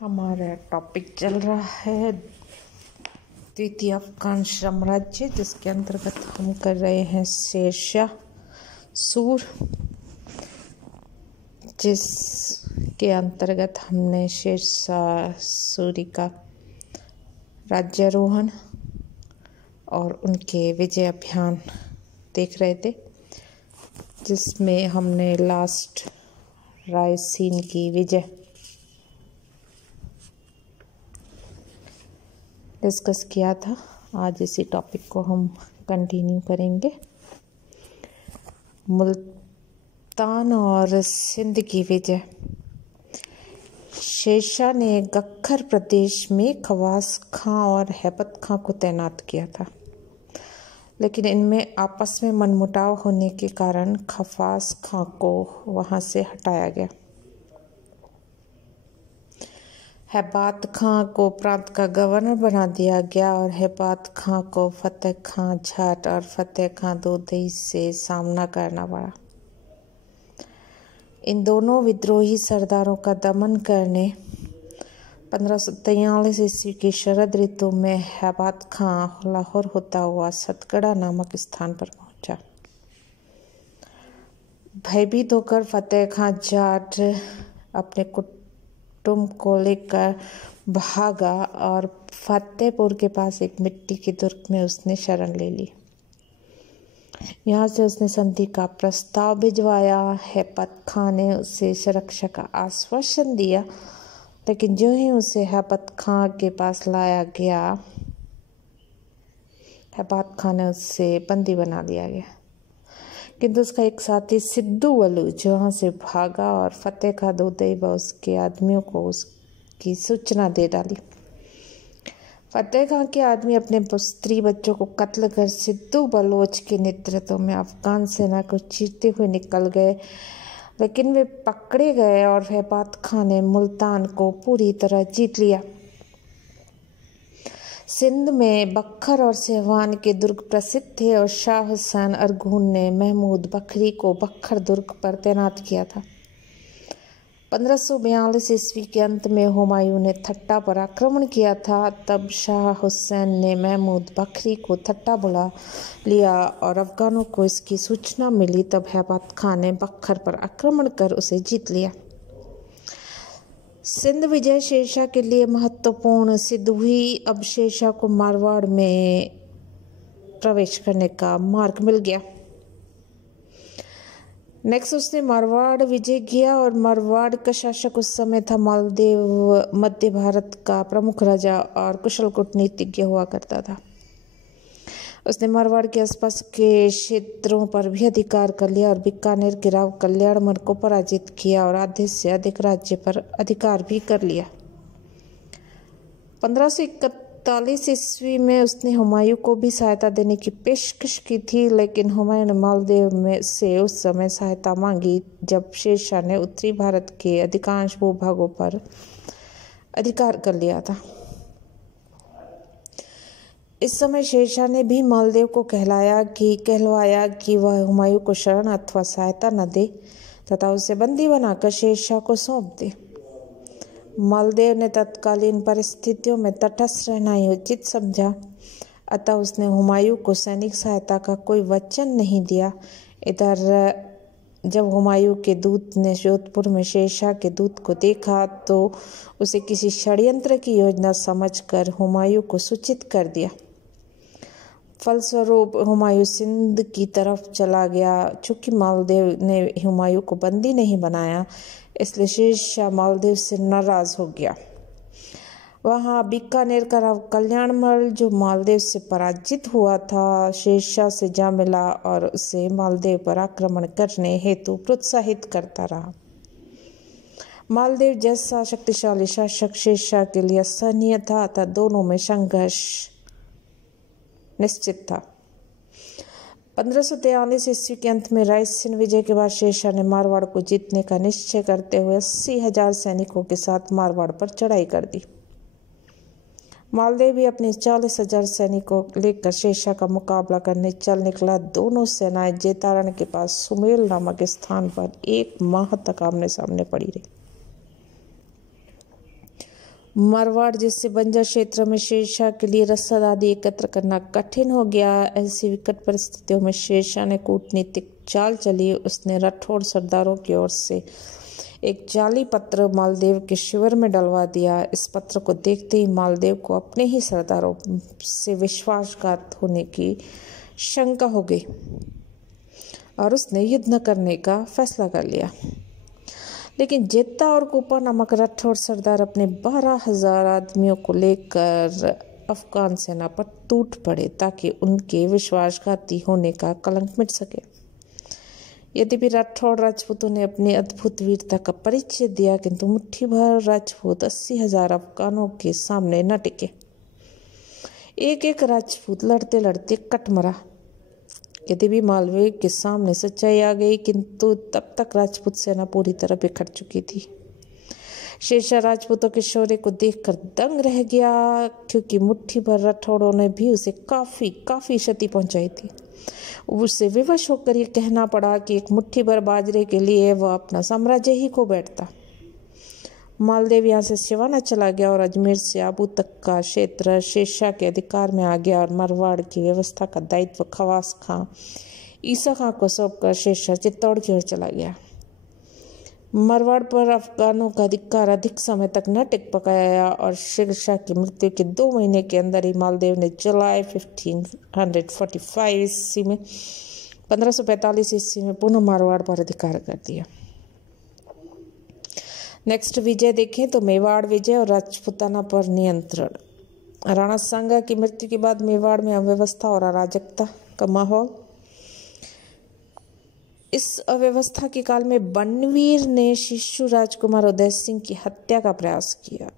हमारा टॉपिक चल रहा है द्वितीय अफगान साम्राज्य, जिसके अंतर्गत हम कर रहे हैं शेरशाह सूर, जिसके अंतर्गत हमने शेरशाह सूरी का राज्यारोहण और उनके विजय अभियान देख रहे थे, जिसमें हमने लास्ट रायसीन की विजय डिस्कस किया था। आज इसी टॉपिक को हम कंटिन्यू करेंगे। मुल्तान और सिंध की विजय। शेरशाह ने गख्खर प्रदेश में खवास खां और हैबत खां को तैनात किया था, लेकिन इनमें आपस में मनमुटाव होने के कारण खवास खां को वहां से हटाया गया। हैबात खां को प्रांत का गवर्नर बना दिया गया और हैबात खां को फतेह खां जाट और फतेह खां दोदई से सामना करना पड़ा। इन दोनों विद्रोही सरदारों का दमन करने 1543 ईस्वी की शरद ऋतु में हैबात खां लाहौर होता हुआ सतगड़ा नामक स्थान पर पहुंचा। भयभीत होकर फतेह खां जाट अपने कुटुंब को लेकर भागा और फतेहपुर के पास एक मिट्टी के दुर्ग में उसने शरण ले ली। यहाँ से उसने संधि का प्रस्ताव भिजवाया। हैबत खां ने उसे सुरक्षा का आश्वासन दिया, लेकिन जो ही उसे हैबत खां के पास लाया गया, हैबत खां ने उससे बंदी बना लिया गया। किंतु उसका एक साथी सिद्धू वलू जो वहाँ से भागा और फतेह खां दोदई व उसके आदमियों को उसकी सूचना दे डाली। फतेह खां के आदमी अपने स्त्री बच्चों को कत्ल कर सिद्धू बलोच के नेतृत्व में अफगान सेना को चीरते हुए निकल गए, लेकिन वे पकड़े गए और हैबत खां ने मुल्तान को पूरी तरह जीत लिया। सिंध में बख्खर और सिहवान के दुर्ग प्रसिद्ध थे और शाह हुसैन अरगून ने महमूद बखरी को बख्खर दुर्ग पर तैनात किया था। 1542 ईस्वी के अंत में हुमायूं ने थट्टा पर आक्रमण किया था। तब शाह हुसैन ने महमूद बखरी को थट्टा बुला लिया और अफगानों को इसकी सूचना मिली। तब हैबत खां ने बख्खर पर आक्रमण कर उसे जीत लिया। सिंध विजय शेरशाह के लिए महत्वपूर्ण सिद्ध हुई। अब शेरशाह को मारवाड़ में प्रवेश करने का मार्ग मिल गया। नेक्स्ट उसने मारवाड़ विजय किया और मारवाड़ का शासक उस समय था मालदेव, मध्य भारत का प्रमुख राजा और कुशल कूटनीतिज्ञ हुआ करता था। उसने मारवाड़ के आसपास के क्षेत्रों पर भी अधिकार कर लिया और बीकानेर के राव कल्याणमल को पराजित किया और आधे से अधिक राज्य पर अधिकार भी कर लिया। 1541 ईस्वी में उसने हुमायूं को भी सहायता देने की पेशकश की थी, लेकिन हुमायूं ने मालदेव में से उस समय सहायता मांगी जब शेरशाह ने उत्तरी भारत के अधिकांश भूभागों पर अधिकार कर लिया था। इस समय शेरशाह ने भी मालदेव को कहलवाया कि वह हुमायूं को शरण अथवा सहायता न दे तथा उसे बंदी बनाकर शेरशाह को सौंप दे। मालदेव ने तत्कालीन परिस्थितियों में तटस्थ रहना ही उचित समझा, अतः उसने हुमायूं को सैनिक सहायता का कोई वचन नहीं दिया। इधर जब हुमायूं के दूत ने जोधपुर में शेरशाह के दूत को देखा तो उसे किसी षड्यंत्र की योजना समझकर हुमायूं को सूचित कर दिया। फलस्वरूप हुमायूं सिंध की तरफ चला गया। चूंकि मालदेव ने हुमायूं को बंदी नहीं बनाया, इसलिए शेरशाह मालदेव से नाराज हो गया। वहां बीकानेर का राव कल्याणमल, जो मालदेव से पराजित हुआ था, शेरशाह से जा मिला और उसे मालदेव पर आक्रमण करने हेतु प्रोत्साहित करता रहा। मालदेव जैसा शक्तिशाली शासक शेरशाह के लिए असहनीय था, अतः दोनों में संघर्ष निश्चित था। 1543 ईस्वी के अंत में रायसीन विजय के बाद शेरशाह ने मारवाड़ को जीतने का निश्चय करते हुए 80,000 सैनिकों के साथ मारवाड़ पर चढ़ाई कर दी। मालदेव भी अपने 40,000 सैनिकों लेकर शेरशाह का मुकाबला करने चल निकला। दोनों सेनाएं जेतारण के पास सुमेल नामक स्थान पर 1 माह तक आमने सामने पड़ी रही। मारवाड़ जैसे बंजर क्षेत्र में शेरशाह के लिए रसद आदि एकत्र करना कठिन हो गया। ऐसी विकट परिस्थितियों में शेरशाह ने कूटनीतिक चाल चली। उसने राठौड़ सरदारों की ओर से एक जाली पत्र मालदेव के शिविर में डलवा दिया। इस पत्र को देखते ही मालदेव को अपने ही सरदारों से विश्वासघात होने की शंका हो गई और उसने युद्ध न करने का फैसला कर लिया। लेकिन जेता और कुपा नामक राठौड़ सरदार अपने 12,000 आदमियों को लेकर अफगान सेना पर टूट पड़े ताकि उनके विश्वासघाती होने का कलंक मिट सके। यद्यपि राठौड़ राजपूतों ने अपनी अद्भुत वीरता का परिचय दिया, किंतु मुट्ठी भर राजपूत 80,000 अफगानों के सामने न टिके। एक एक राजपूत लड़ते लड़ते कट मरा। यद्यपि मालवे के सामने सच्चाई आ गई, किंतु तब तक राजपूत सेना पूरी तरह बिखर चुकी थी। शेरशाह राजपूतों के शौर्य को देखकर दंग रह गया, क्योंकि मुट्ठी भर राठौड़ों ने भी उसे काफी क्षति पहुंचाई थी। उससे विवश होकर यह कहना पड़ा कि एक मुट्ठी भर बाजरे के लिए वह अपना साम्राज्य ही खो बैठता। मालदेव यहाँ से सिवाना चला गया और अजमेर से आबू तक का क्षेत्र शेरशाह के अधिकार में आ गया और मारवाड़ की व्यवस्था का दायित्व खवास खां ईसा खां को सौंपकर शेरशाह चित्तौड़ की ओर चला गया। मारवाड़ पर अफगानों का अधिकार अधिक समय तक न टिक पाया और शेरशाह की मृत्यु के 2 महीने के अंदर ही मालदेव ने जुलाई 1545 ईस्वी में 1545 ईस्वी में पुनः मारवाड़ पर अधिकार कर दिया। नेक्स्ट विजय देखें तो मेवाड़ विजय और राजपूताना पर नियंत्रण। राणा सांगा की मृत्यु के बाद मेवाड़ में अव्यवस्था और अराजकता का माहौल। इस अव्यवस्था के काल में बनवीर ने शिशु राजकुमार उदय सिंह की हत्या का प्रयास किया।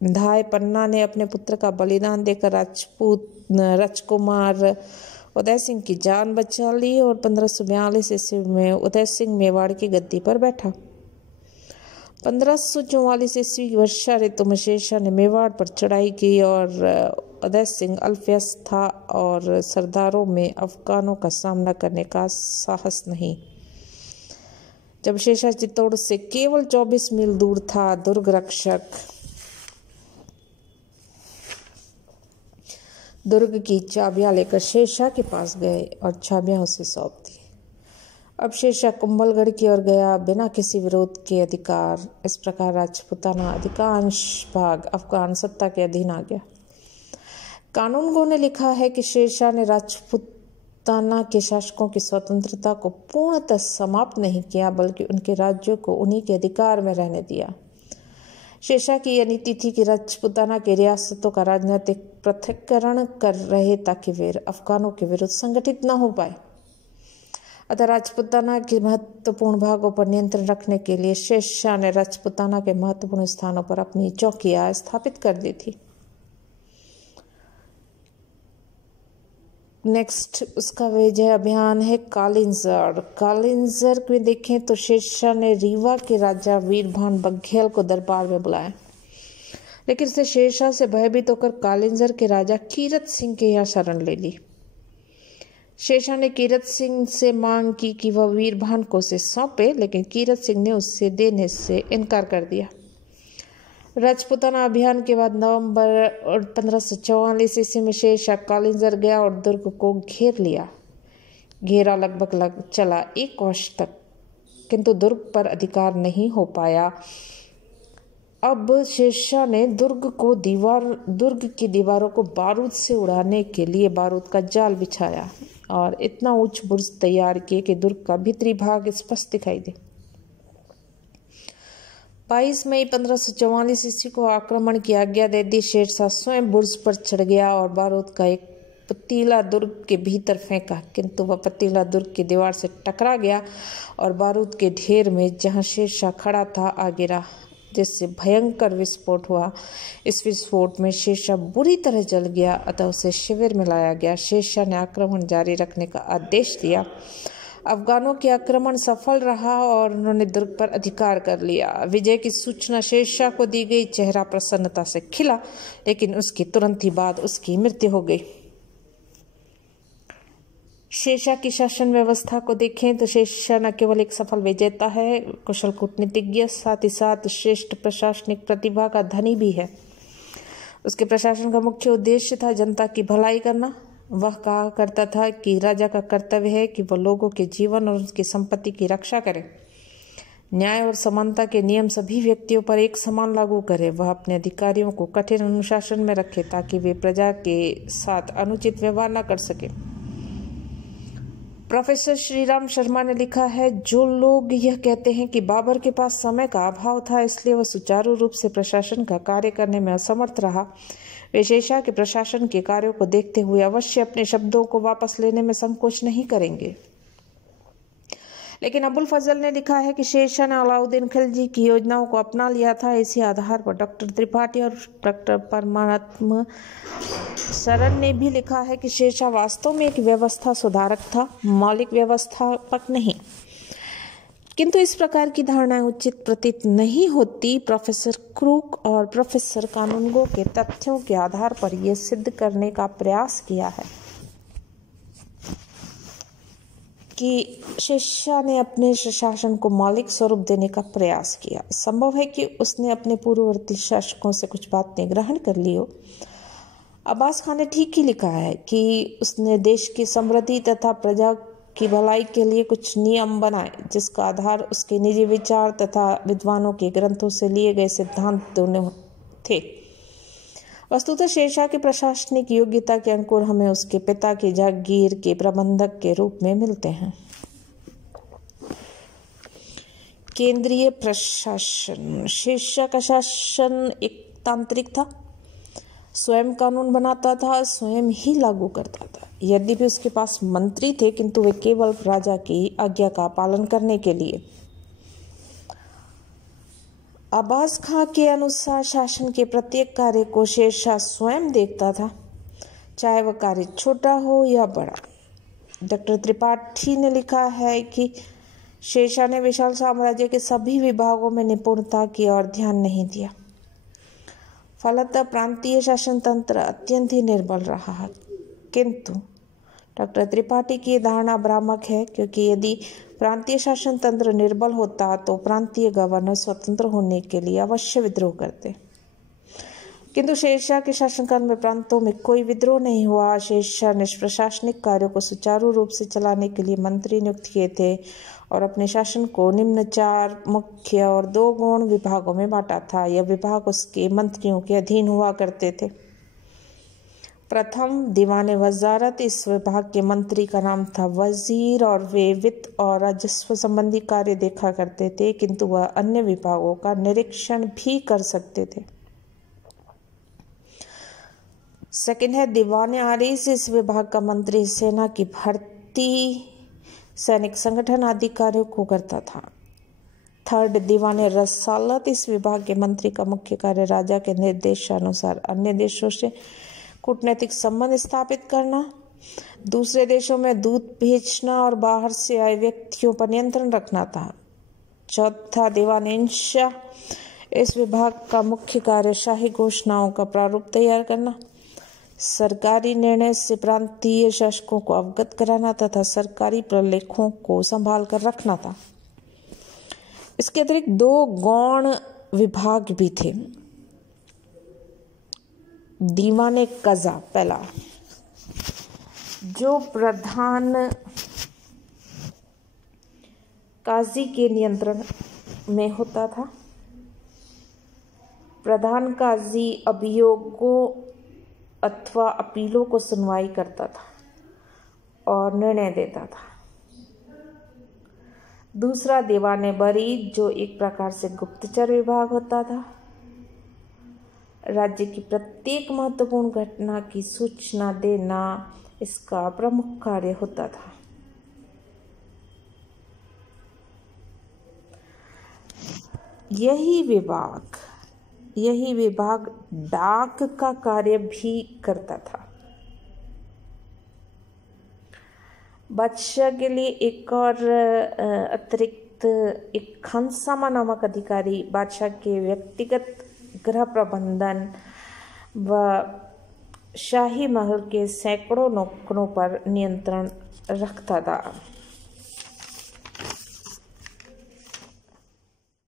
धाय पन्ना ने अपने पुत्र का बलिदान देकर राजकुमार उदय सिंह की जान बचा ली और 1542 ईस्वी में उदय सिंह मेवाड़ की गद्दी पर बैठा। 1544 ईस्वी की वर्षा ऋतु में शेरशाह ने मेवाड़ पर चढ़ाई की और उदय सिंह अल्पवयस्क था और सरदारों में अफगानों का सामना करने का साहस नहीं। जब शेरशाह चित्तौड़ से केवल 24 मील दूर था, दुर्ग रक्षक दुर्ग की चाबियां लेकर शेरशाह के पास गए और चाबियां उसे सौंप दी। अब शेरशाह कुंभलगढ़ की ओर गया बिना किसी विरोध के अधिकार। इस प्रकार राजपूताना अधिकांश भाग अफगान सत्ता के अधीन आ गया। कानूनगो ने लिखा है कि शेरशाह ने राजपूताना के शासकों की स्वतंत्रता को पूर्णतः समाप्त नहीं किया, बल्कि उनके राज्यों को उन्हीं के अधिकार में रहने दिया। शेरशाह की यह नीति थी कि राजपूताना की रियासतों का राजनीतिक पृथक्करण कर रहे ताकि वे अफगानों के विरुद्ध संगठित न हो पाए। अतः राजपूताना के महत्वपूर्ण भागों पर नियंत्रण रखने के लिए शेरशाह ने राजपूताना के महत्वपूर्ण स्थानों पर अपनी चौकियां स्थापित कर दी थी। नेक्स्ट उसका विजय अभियान है कालिंजर। कालिंजर में देखें तो शेरशाह ने रीवा के राजा वीरभान बघेल को दरबार में बुलाया, लेकिन उसने शेरशाह से भयभीत होकर कालिंजर के राजा कीरत सिंह के यहाँ शरण ले ली। शेरशाह ने कीरत सिंह से मांग की कि वह वीरभान को उसे सौंपे, लेकिन कीरत सिंह ने उससे देने से इनकार कर दिया। राजपूताना अभियान के बाद नवंबर 1544 ईस्वी में शेरशाह कालिंजर गया और दुर्ग को घेर लिया। घेरा लगभग चला 1 वर्ष तक, किंतु दुर्ग पर अधिकार नहीं हो पाया। अब शेरशाह ने दुर्ग की दीवारों को बारूद से उड़ाने के लिए बारूद का जाल बिछाया और इतना उच्च बुर्ज तैयार किए कि दुर्ग का भीतरी भाग स्पष्ट दिखाई दे। 22 मई 1544 ईस्वी को आक्रमण की आज्ञा दे दी। शेरशाह स्वयं बुर्ज पर चढ़ गया और बारूद का एक पतीला दुर्ग के भीतर फेंका, किंतु वह पतीला दुर्ग की दीवार से टकरा गया और बारूद के ढेर में जहां शेरशाह खड़ा था आ गिरा, जिससे भयंकर विस्फोट हुआ। इस विस्फोट में शेरशाह बुरी तरह जल गया, अतः उसे शिविर में लाया गया। शेरशाह ने आक्रमण जारी रखने का आदेश दिया। अफगानों के आक्रमण सफल रहा और उन्होंने दुर्ग पर अधिकार कर लिया। विजय की सूचना शेरशाह को दी गई। चेहरा प्रसन्नता से खिला, लेकिन उसके तुरंत ही बाद उसकी मृत्यु हो गई। शेषा की शासन व्यवस्था को देखें तो शेषा न केवल एक सफल विजेता है, कुशल कूटनीतिज्ञ, साथ ही साथ श्रेष्ठ प्रशासनिक प्रतिभा का धनी भी है। उसके प्रशासन का मुख्य उद्देश्य था जनता की भलाई करना। वह कहा करता था कि राजा का कर्तव्य है कि वह लोगों के जीवन और उनकी संपत्ति की रक्षा करे, न्याय और समानता के नियम सभी व्यक्तियों पर एक समान लागू करे। वह अपने अधिकारियों को कठिन अनुशासन में रखे ताकि वे प्रजा के साथ अनुचित व्यवहार न कर सके। प्रोफेसर श्रीराम शर्मा ने लिखा है, जो लोग यह कहते हैं कि बाबर के पास समय का अभाव था इसलिए वह सुचारू रूप से प्रशासन का कार्य करने में असमर्थ रहा, वे शेषा के प्रशासन के कार्यों को देखते हुए अवश्य अपने शब्दों को वापस लेने में संकोच नहीं करेंगे। लेकिन अबुल फजल ने लिखा है कि शेषा ने अलाउद्दीन खिलजी की योजनाओं को अपना लिया था। इसी आधार पर डॉक्टर त्रिपाठी और डॉक्टर परमात्म शरण ने भी लिखा है कि शेषा वास्तव में एक व्यवस्था सुधारक था, मौलिक व्यवस्थापक नहीं। किंतु इस प्रकार की धारणाएं उचित प्रतीत नहीं होती। प्रोफेसर क्रूक और प्रोफेसर कानूनगो के तथ्यों के आधार पर यह सिद्ध करने का प्रयास किया है कि शेषा ने अपने शासन को मौलिक स्वरूप देने का प्रयास किया। संभव है कि उसने अपने पूर्ववर्ती शासकों से कुछ बातें ग्रहण कर ली हो। अब्बास खान ने ठीक ही लिखा है कि उसने देश की समृद्धि तथा प्रजा की भलाई के लिए कुछ नियम बनाए जिसका आधार उसके निजी विचार तथा विद्वानों के ग्रंथों से लिए गए सिद्धांत दोनों थे। वस्तुतः शेषा की प्रशासनिक योग्यता के अंकुर हमें उसके पिता की जागीर के प्रबंधक के रूप में मिलते हैं। केंद्रीय प्रशासन। शेषा का शासन एक तांत्रिक था, स्वयं कानून बनाता था, स्वयं ही लागू करता था। यद्यपि उसके पास मंत्री थे किंतु वे केवल राजा की आज्ञा का पालन करने के लिए। अब्बास खां के अनुसार शासन के प्रत्येक कार्य को शेषा स्वयं देखता था, चाहे वह कार्य छोटा हो या बड़ा। डॉक्टर त्रिपाठी ने लिखा है कि शेषा ने विशाल साम्राज्य के सभी विभागों में निपुणता की ओर ध्यान नहीं दिया। फलतः प्रांतीय शासन तंत्र अत्यंत ही निर्बल रहा। किंतु डॉक्टर त्रिपाठी की धारणा भ्रामक है, क्योंकि यदि प्रांतीय शासन तंत्र निर्बल होता तो प्रांतीय गवर्नर स्वतंत्र होने के लिए अवश्य विद्रोह करते। किंतु शेषा के शासनकाल में प्रांतों में कोई विद्रोह नहीं हुआ। शेषा ने प्रशासनिक कार्यों को सुचारू रूप से चलाने के लिए मंत्री नियुक्त किए थे और अपने शासन को निम्न 4 मुख्य और 2 गौण विभागों में बांटा था। यह विभाग उसके मंत्रियों के अधीन हुआ करते थे। प्रथम दीवाने वजारत, इस विभाग के मंत्री का नाम था वजीर और वे वित्त और राजस्व संबंधी कार्य देखा करते थे, किंतु वह अन्य विभागों का निरीक्षण भी कर सकते थे। सेकंड है दीवाने आरिस, इस विभाग का मंत्री सेना की भर्ती, सैनिक संगठन आदि कार्यों को करता था। थर्ड दीवाने रसालत, इस विभाग के मंत्री का मुख्य कार्य राजा के निर्देशानुसार अन्य देशों से कूटनैतिक संबंध स्थापित करना, दूसरे देशों में दूत भेजना और बाहर से आए व्यक्तियों पर नियंत्रण रखना था। चौथा दीवान इंशाह, इस विभाग का मुख्य कार्य शाही घोषणाओं का प्रारूप तैयार करना, सरकारी निर्णय से प्रांतीय शासकों को अवगत कराना तथा सरकारी प्रलेखों को संभाल कर रखना था। इसके अतिरिक्त 2 गौण विभाग भी थे। दीवाने कज़ा पहला, जो प्रधान काजी के नियंत्रण में होता था। प्रधान काजी अभियोगों अथवा अपीलों को सुनवाई करता था और निर्णय देता था। दूसरा दीवाने बरीद, जो एक प्रकार से गुप्तचर विभाग होता था। राज्य की प्रत्येक महत्वपूर्ण घटना की सूचना देना इसका प्रमुख कार्य होता था। यही विभाग डाक का कार्य भी करता था। बादशाह के लिए एक और अतिरिक्त एक खानसामा नामक अधिकारी बादशाह के व्यक्तिगत गृह प्रबंधन व शाही महल के सैकड़ों नौकरों पर नियंत्रण रखता था।